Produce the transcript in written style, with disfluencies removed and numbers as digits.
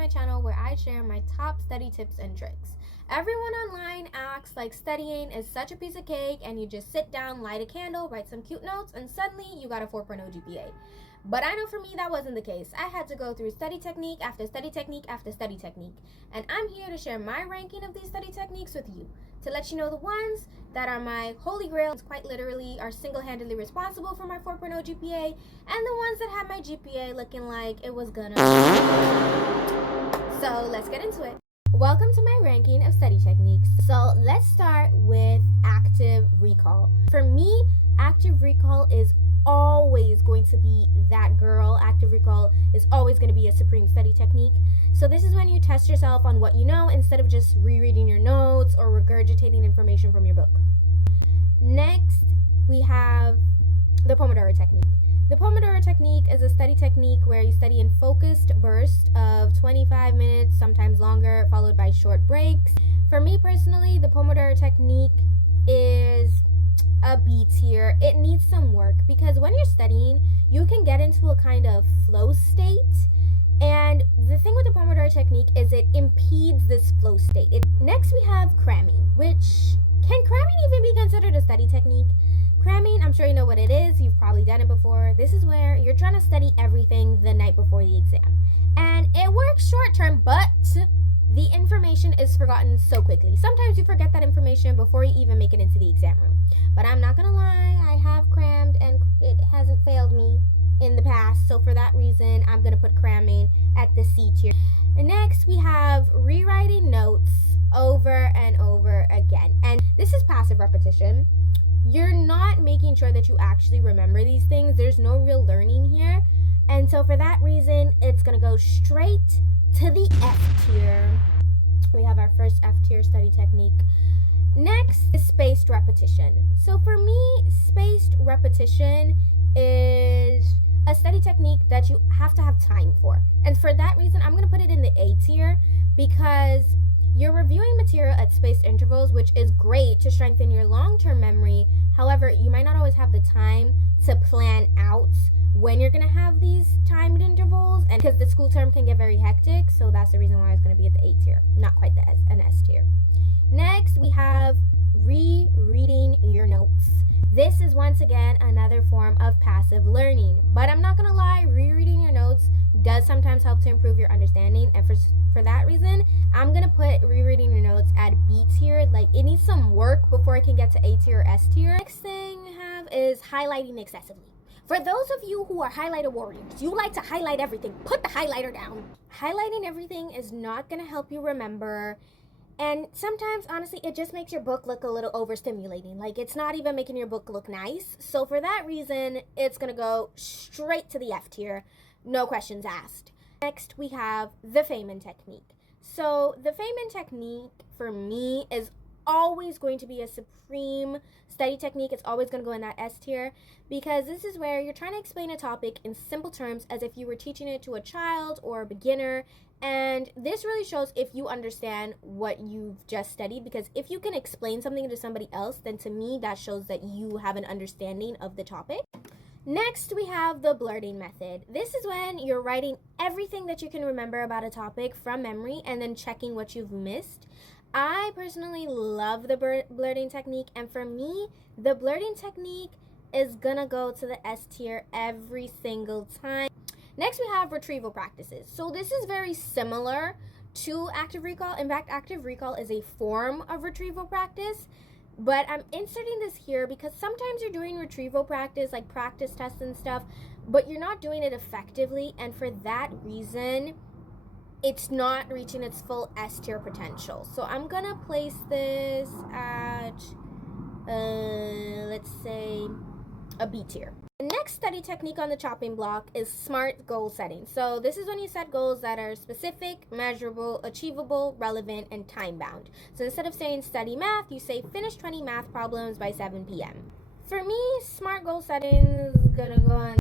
my channel where I share my top study tips and tricks. Everyone online acts like studying is such a piece of cake and you just sit down, light a candle, write some cute notes, and suddenly you got a 4.0 GPA. But I know for me that wasn't the case. I had to go through study technique after study technique after study technique. And I'm here to share my ranking of these study techniques with you, to let you know the ones that are my holy grail, quite literally are single-handedly responsible for my 4.0 GPA, and the ones that have my GPA looking like it was gonna. So let's get into it. Welcome to my ranking of study techniques. So let's start with active recall. For me, active recall is always going to be that girl. Active recall is always going to be a supreme study technique. So this is when you test yourself on what you know instead of just rereading your notes or regurgitating information from your book. Next, we have the Pomodoro Technique. The Pomodoro Technique is a study technique where you study in focused bursts of 25 minutes, sometimes longer, followed by short breaks. For me personally, the Pomodoro Technique is a B tier. It needs some work because when you're studying, you can get into a kind of flow state. And the thing with the Pomodoro Technique is it impedes this flow state. Next, we have cramming, which can cramming even be considered a study technique? Cramming, I'm sure you know what it is. You've probably done it before. This is where you're trying to study everything the night before the exam. And it works short term, but the information is forgotten so quickly. Sometimes you forget that information before you even make it into the exam room. But I'm not gonna lie, I have crammed and it hasn't failed me in the past. So for that reason, I'm gonna put cramming at the C tier. And next, we have rewriting notes over and over again. And this is passive repetition. You're not making sure that you actually remember these things. There's no real learning here. And so for that reason, it's gonna go straight to the F tier. We have our first F tier study technique. Next is spaced repetition. So for me, spaced repetition is a study technique that you have to have time for. And for that reason, I'm going to put it in the A tier because you're reviewing material at spaced intervals, which is great to strengthen your long-term memory. However, you might not always have the time to plan out when you're going to have these timed intervals, and because the school term can get very hectic, so that's the reason why it's going to be at the A tier, not quite an S tier. Next, we have rereading your notes. This is once again another form of passive learning, but I'm not going to lie, rereading your notes does sometimes help to improve your understanding, and for that reason, I'm going to put rereading your notes at B tier. Like, it needs some work before it can get to A tier or S tier. Next thing we have is highlighting excessively. For those of you who are highlighter warriors, you like to highlight everything. Put the highlighter down. Highlighting everything is not going to help you remember. And sometimes, honestly, it just makes your book look a little overstimulating. Like, it's not even making your book look nice. So for that reason, it's going to go straight to the F tier. No questions asked. Next, we have the Feyman Technique. So the Feyman Technique, for me, is always going to be a supreme study technique. It's always going to go in that S tier because this is where you're trying to explain a topic in simple terms as if you were teaching it to a child or a beginner. And this really shows if you understand what you've just studied, because if you can explain something to somebody else, then to me that shows that you have an understanding of the topic. Next, we have the blurting method. This is when you're writing everything that you can remember about a topic from memory and then checking what you've missed. I personally love the blurting technique, and for me, the blurting technique is gonna go to the S tier every single time. Next, we have retrieval practices. So this is very similar to active recall. In fact, active recall is a form of retrieval practice, but I'm inserting this here because sometimes you're doing retrieval practice, like practice tests and stuff, but you're not doing it effectively, and for that reason, it's not reaching its full S tier potential. So I'm gonna place this at, let's say, a B tier. The next study technique on the chopping block is SMART goal setting. So this is when you set goals that are specific, measurable, achievable, relevant, and time-bound. So instead of saying study math, you say finish 20 math problems by 7 p.m. For me, SMART goal setting is gonna go on